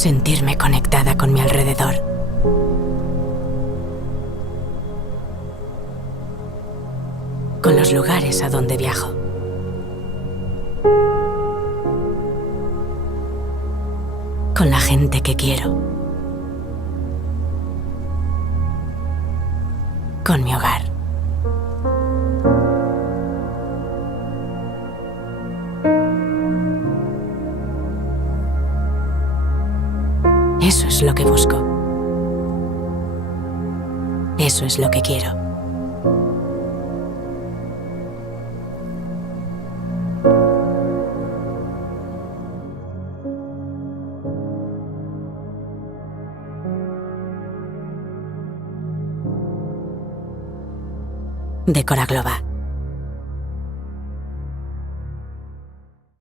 sentirme conectada con mi alrededor. Con los lugares a donde viajo. Con la gente que quiero. Con mi hogar. Eso es lo que busco. Eso es lo que quiero. Decora Globa.